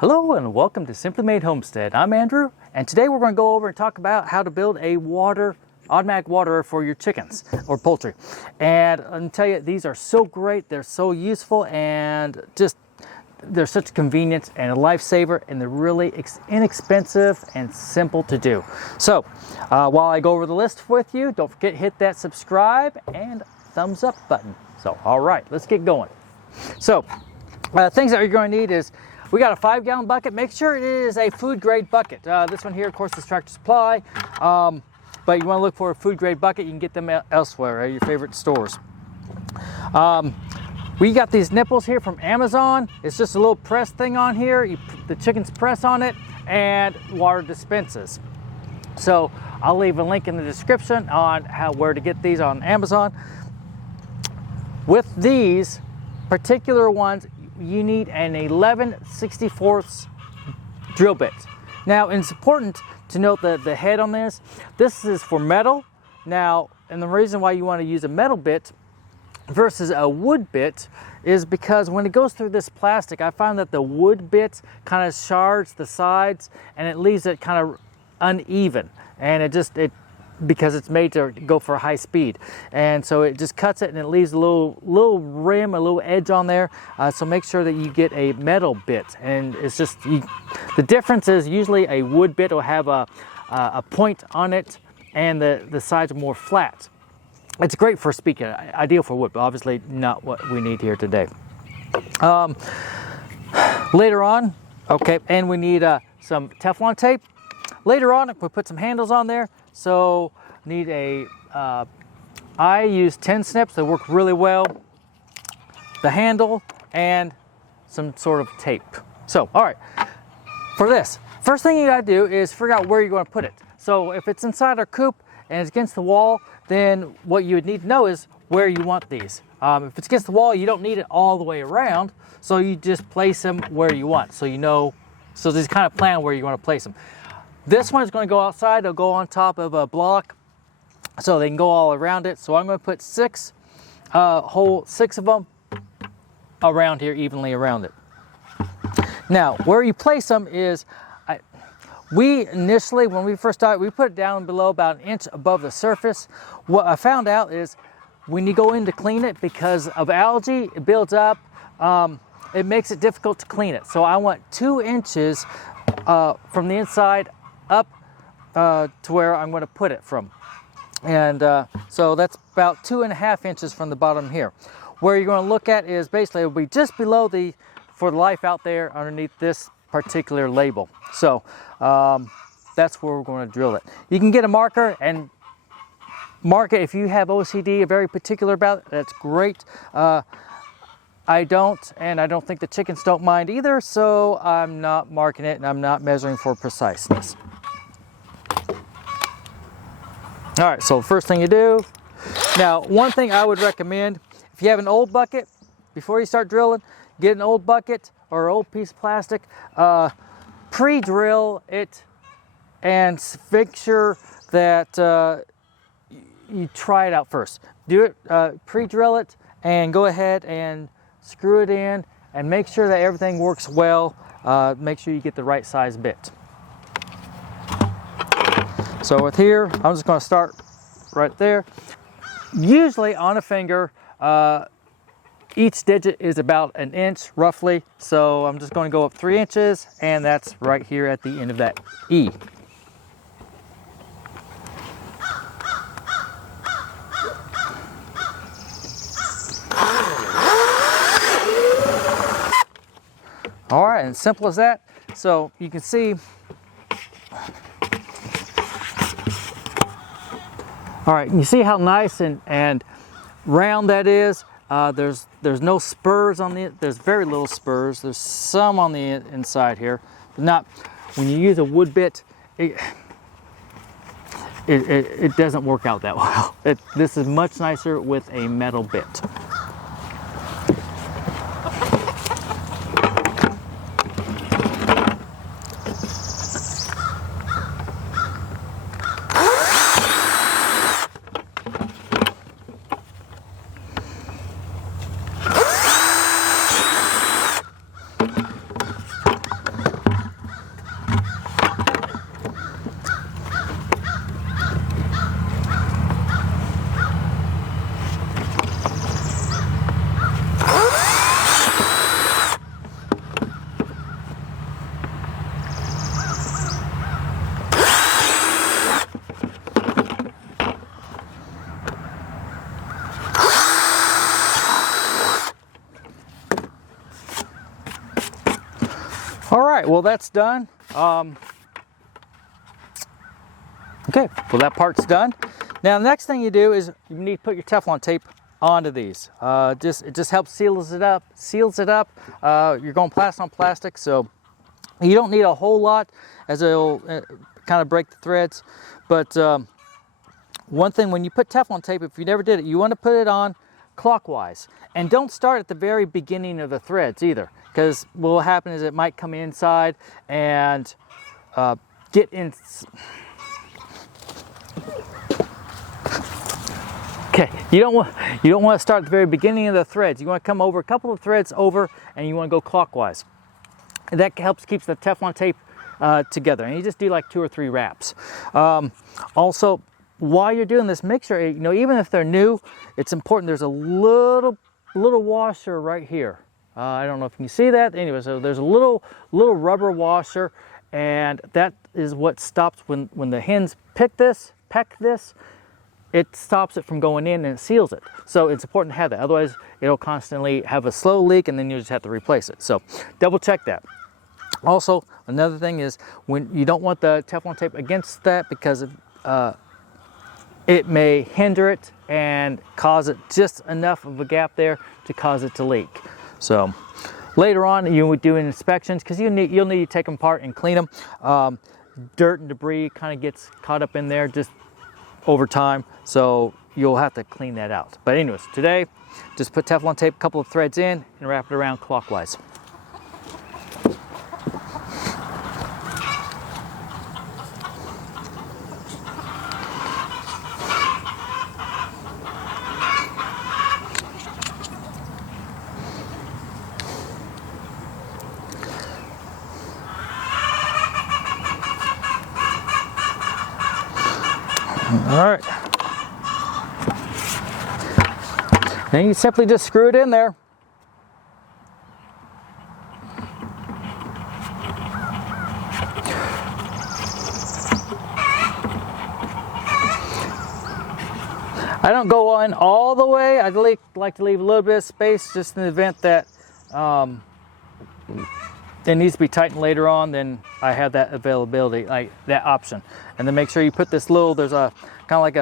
Hello and welcome to Simply Made Homestead. I'm Andrew, and today we're going to go over and talk about how to build a automatic waterer for your chickens or poultry. And I'll tell you, these are so great, they're so useful, and they're such a convenience and a lifesaver, and they're really inexpensive and simple to do. So while I go over the list with you, don't forget to hit that subscribe and thumbs up button. So all right, let's get going. So things that you're going to need is, we got a 5-gallon bucket. Make sure it is a food grade bucket. This one here, of course, is Tractor Supply, but you want to look for a food grade bucket. You can get them elsewhere at your favorite stores. We got these nipples here from Amazon. It's just a little press thing on here. The chickens press on it and water dispenses. So I'll leave a link in the description on where to get these on Amazon. With these particular ones, you need an 11/64 drill bit. Now, it's important to note the head on this. This is for metal. Now, and the reason why you want to use a metal bit versus a wood bit is because when it goes through this plastic, I find that the wood bit kind of shards the sides and it leaves it kind of uneven, and because it's made to go for high speed, and so it just cuts it and it leaves a little rim, a little edge on there. So make sure that you get a metal bit, and it's just the difference is usually a wood bit will have a point on it, and the sides are more flat. It's great for speaking, ideal for wood, but obviously not what we need here today. Later on, okay, and we need some Teflon tape. Later on, we'll put some handles on there. So need I use 10 snips that work really well, the handle, and some sort of tape. So, all right, for this, first thing you gotta do is figure out where you're gonna put it. So if it's inside our coop and it's against the wall, then what you would need to know is where you want these. If it's against the wall, you don't need it all the way around, so you just place them where you want. So so just kind of plan where you want to place them. This one is going to go outside. It'll go on top of a block so they can go all around it. So I'm going to put six of them around here, evenly around it. Now, where you place them is, we initially, when we first started, we put it down below about an inch above the surface. What I found out is when you go in to clean it, because of algae, it builds up, it makes it difficult to clean it. So I want 2 inches from the inside up to where I'm going to put it from, and so that's about 2.5 inches from the bottom here. Where you're going to look at is basically it'll be just below for the life out there underneath this particular label. So that's where we're going to drill it. You can get a marker and mark it if you have OCD, very particular about it. That's great. I don't, and I don't think the chickens don't mind either, so I'm not marking it and I'm not measuring for preciseness. All right, so the first thing you do, now one thing I would recommend, if you have an old bucket, before you start drilling, get an old bucket or an old piece of plastic, pre-drill it and make sure that you try it out first. Do it, pre-drill it, and go ahead and screw it in and make sure that everything works well. Make sure you get the right size bit. So with here, I'm just going to start right there. Usually on a finger, each digit is about an inch roughly. So I'm just going to go up 3 inches, and that's right here at the end of that E. All right, and simple as that. So you can see, all right, you see how nice and round that is. There's no spurs on there's very little spurs. There's some on the inside here, but not, when you use a wood bit, it doesn't work out that well. This is much nicer with a metal bit. All right, well that's done. Okay, well that part's done. Now the next thing you do is you need to put your Teflon tape onto these. It just helps seals it up. You're going plastic on plastic, so you don't need a whole lot, as it'll kind of break the threads. But one thing, when you put Teflon tape, if you never did it, you want to put it on clockwise, and don't start at the very beginning of the threads either, because what will happen is it might come inside and get in. Okay, you don't want to start at the very beginning of the threads. You want to come over a couple of threads over, and you want to go clockwise. And that helps keep the Teflon tape together. And you just do like 2 or 3 wraps. Also, while you're doing this, make sure, you know, even if they're new, it's important. There's a little washer right here. I don't know if you can see that. Anyway, so there's a little rubber washer, and that is what stops when the hens peck this. It stops it from going in and it seals it. So it's important to have that. Otherwise, it'll constantly have a slow leak, and then you just have to replace it. So double check that. Also, another thing is, when you don't want the Teflon tape against that, because it may hinder it and cause it just enough of a gap there to cause it to leak. So later on, you would do inspections, because you'll need to take them apart and clean them. Dirt and debris kind of gets caught up in there just over time, so you'll have to clean that out. But anyways, today, just put Teflon tape, a couple of threads in, and wrap it around clockwise. All right. Then you simply just screw it in there. I don't go on all the way. I like to leave a little bit of space, just in the event that it needs to be tightened later on. Then I have that availability, like that option. And then make sure you put this there's a kind of like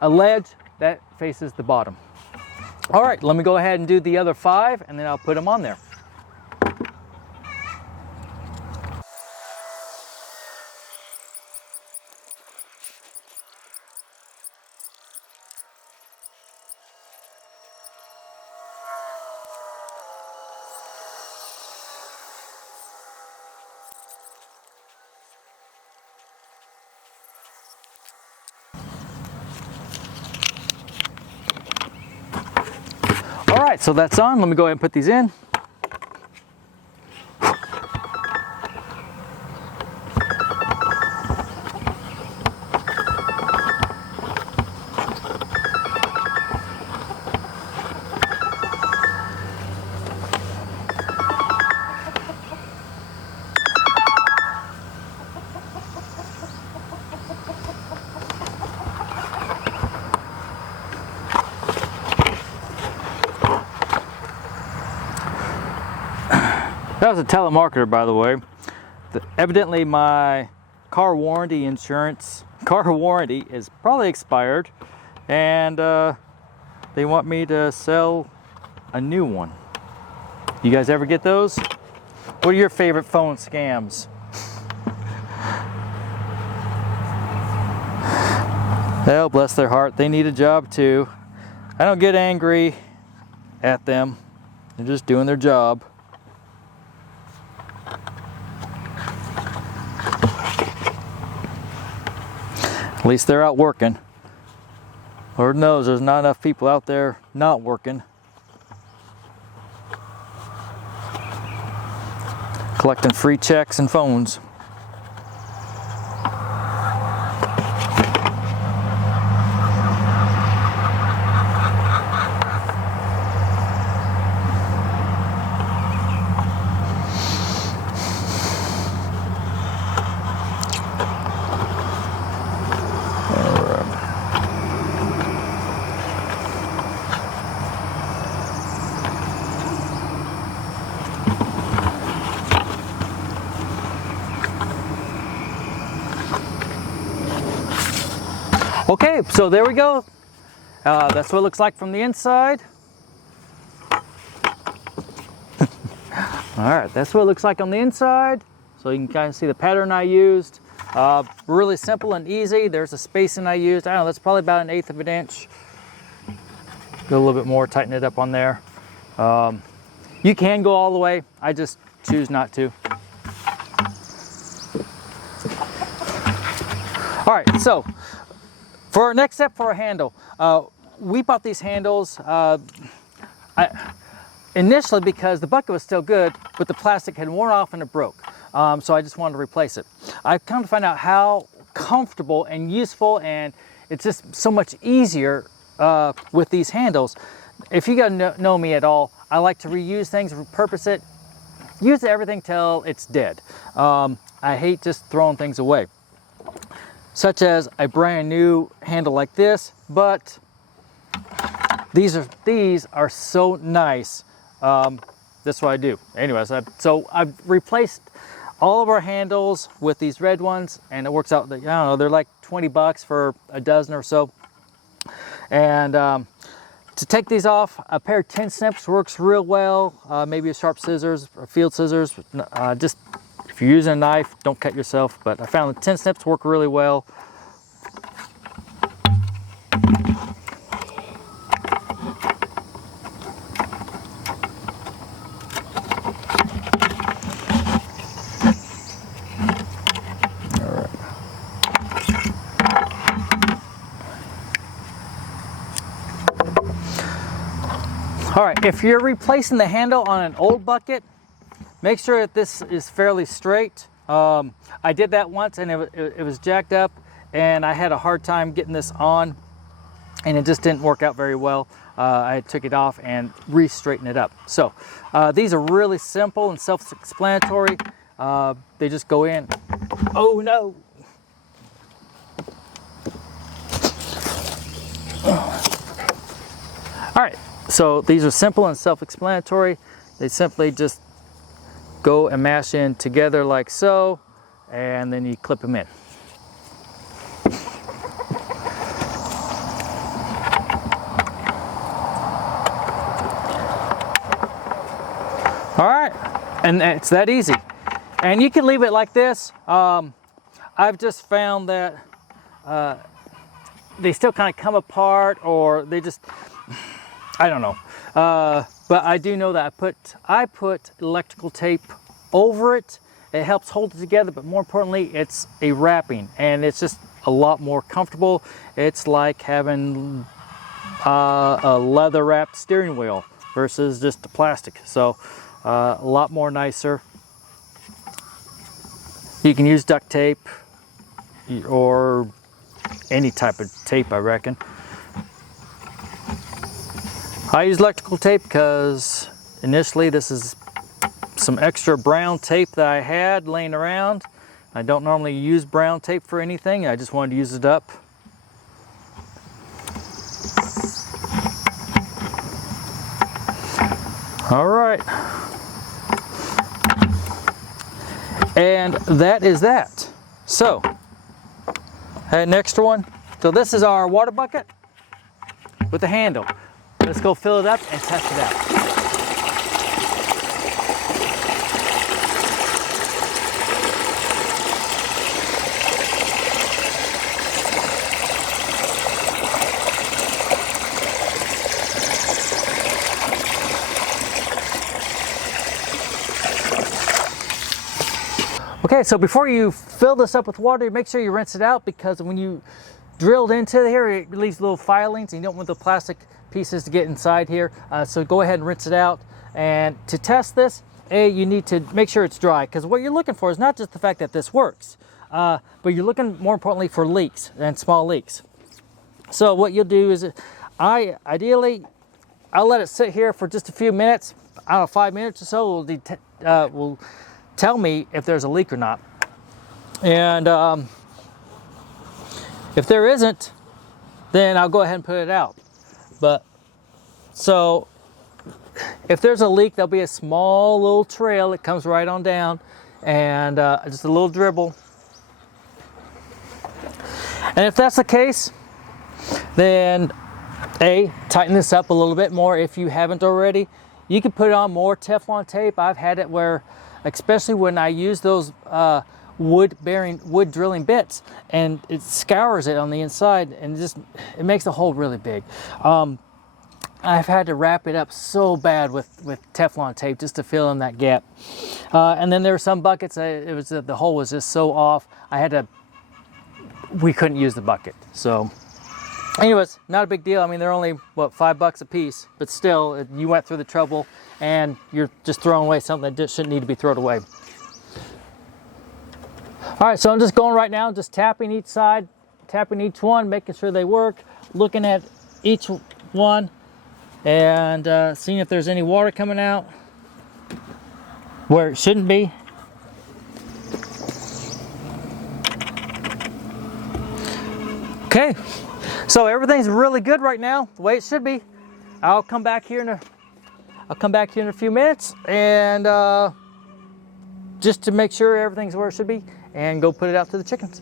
a ledge that faces the bottom. All right, let me go ahead and do the other 5, and then I'll put them on there. All right, so that's on. Let me go ahead and put these in. That was a telemarketer, by the way. Evidently my car warranty is probably expired, and they want me to sell a new one. You guys ever get those? What are your favorite phone scams? Well, bless their heart, they need a job too. I don't get angry at them. They're just doing their job. At least they're out working. Lord knows there's not enough people out there not working. Collecting free checks and phones. Okay, so there we go. That's what it looks like from the inside. All right, that's what it looks like on the inside. So you can kind of see the pattern I used. Really simple and easy. There's a spacing I used. I don't know, that's probably about 1/8 of an inch. Go a little bit more, tighten it up on there. You can go all the way. I just choose not to. All right, so for our next step for a handle, we bought these handles initially because the bucket was still good, but the plastic had worn off and it broke. So I just wanted to replace it. I've come to find out how comfortable and useful, and it's just so much easier with these handles. If you guys know me at all, I like to reuse things, repurpose it, use everything till it's dead. I hate just throwing things away, such as a brand new handle like this, but these are so nice. That's what I do. Anyways, so I've replaced all of our handles with these red ones, and it works out, I don't know, they're like 20 bucks for a dozen or so. And to take these off, a pair of tin snips works real well. Maybe a sharp scissors or field scissors. Just if you're using a knife, don't cut yourself, but I found the tin snips work really well. All right, if you're replacing the handle on an old bucket, make sure that this is fairly straight. I did that once and it was jacked up, and I had a hard time getting this on, and it just didn't work out very well. I took it off and re-straightened it up. So these are really simple and self-explanatory. They just go in. Oh no! All right. So these are simple and self-explanatory. They simply just go and mash in together like so, and then you clip them in. All right, and it's that easy. And you can leave it like this. I've just found that they still kind of come apart, or they just, I don't know, but I do know that I put electrical tape over it. It helps hold it together, but more importantly, it's a wrapping, and it's just a lot more comfortable. It's like having a leather wrapped steering wheel versus just the plastic. So a lot more nicer. You can use duct tape or any type of tape, I reckon. I use electrical tape because initially this is some extra brown tape that I had laying around. I don't normally use brown tape for anything. I just wanted to use it up. All right. And that is that. So, I had an extra one. So this is our water bucket with the handle. Let's go fill it up and test it out. Okay, so before you fill this up with water, make sure you rinse it out, because when you drilled into here, it leaves little filings, and you don't want the plastic pieces to get inside here. So go ahead and rinse it out. And to test this, you need to make sure it's dry, because what you're looking for is not just the fact that this works, but you're looking more importantly for leaks and small leaks. So what you'll do is, ideally, I'll let it sit here for just a few minutes. I don't know, 5 minutes or so will tell me if there's a leak or not. And if there isn't, then I'll go ahead and put it out. But so if there's a leak, there'll be a small little trail that comes right on down, and just a little dribble. And if that's the case, then tighten this up a little bit more if you haven't already. You can put on more Teflon tape. I've had it where, especially when I use those wood drilling bits, and it scours it on the inside, and it makes the hole really big. I've had to wrap it up so bad with Teflon tape just to fill in that gap. And then there were some buckets, the hole was just so off, we couldn't use the bucket. So anyways, not a big deal. I mean, they're only, what, $5 a piece, but still, you went through the trouble and you're just throwing away something that shouldn't need to be thrown away. All right, so I'm just going right now, just tapping each side, tapping each one, making sure they work, looking at each one, and seeing if there's any water coming out where it shouldn't be. Okay, so everything's really good right now, the way it should be. I'll come back here in a few minutes, and just to make sure everything's where it should be, and go put it out to the chickens.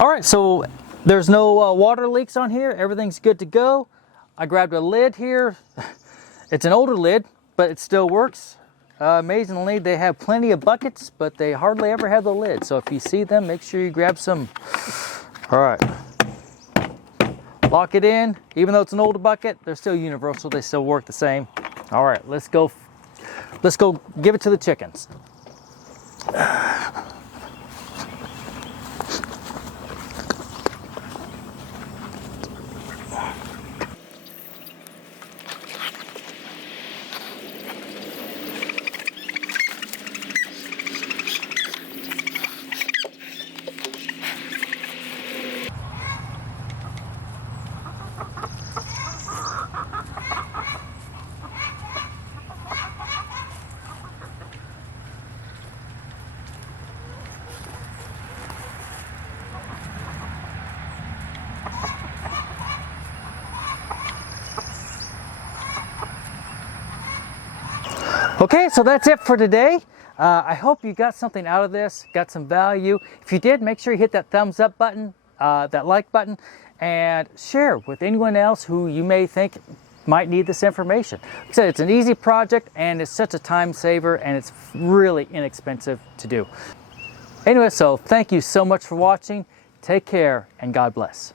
All right, so there's no water leaks on here. Everything's good to go. I grabbed a lid here. It's an older lid, but it still works. Amazingly, they have plenty of buckets, but they hardly ever have the lid. So if you see them, make sure you grab some. All right. Lock it in. Even though it's an older bucket, they're still universal. They still work the same. All right, let's go give it to the chickens. Okay, so that's it for today. I hope you got something out of this, got some value. If you did, make sure you hit that thumbs up button, that like button, and share with anyone else who you may think might need this information. Like I said, it's an easy project, and it's such a time saver, and it's really inexpensive to do. Anyway, so thank you so much for watching. Take care, and God bless.